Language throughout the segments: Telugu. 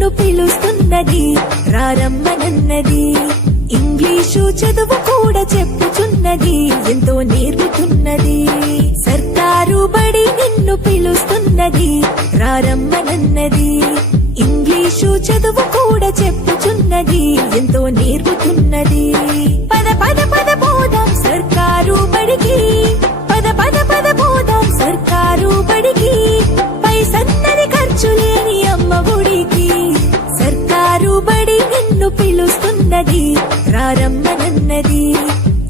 నిన్ను పిలుస్తున్నది రారమ్మనన్నది. ఇంగ్లీషు చదువు కూడా చెప్పుచున్నది ఎంతో నేర్పుతున్నది. సర్కారు బడి నిన్ను పిలుస్తున్నది రారమ్మనన్నది. ఇంగ్లీషు చదువు కూడా చెప్పుచున్నది ఎంతో నేర్పుతున్నది. పద పద పద పోదాం సర్కారు బడికి, పద పద పద పోదాం సర్కారు బడికి. పైసన్నది ఖర్చు లేని అమ్మ గుడికి. సర్కారు బడి నిన్ను పిలుస్తున్నది రారమ్మనన్నది.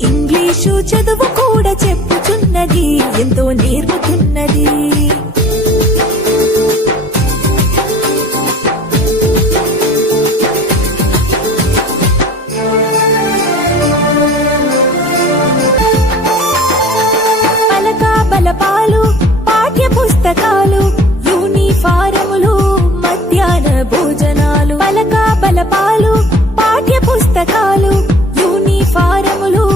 ఇంగ్లీషు చదువు కూడా చెప్పుచున్నది ఎంతో నేర్పుతున్నది. బలపాలు పాఠ్య పుస్తకాలు యూనిఫారములు మధ్యాహ్న భోజనాలు. పలక బలపాలు పాఠ్య పుస్తకాలు యూనిఫారములు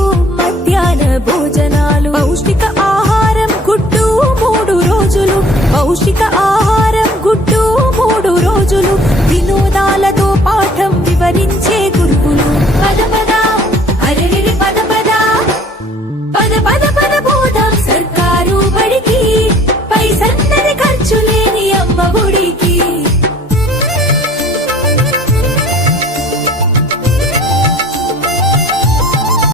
మధ్యాహ్న భోజనాలు. పౌష్టిక ఆహారం గుడ్డు 3 రోజులు. పౌష్టిక ఆహారం గుడ్డు 3 రోజులు. వినోదాలతో పాఠం వివరించే గురువులు. పద పద అరెరి పద పద పద పద పద బోధ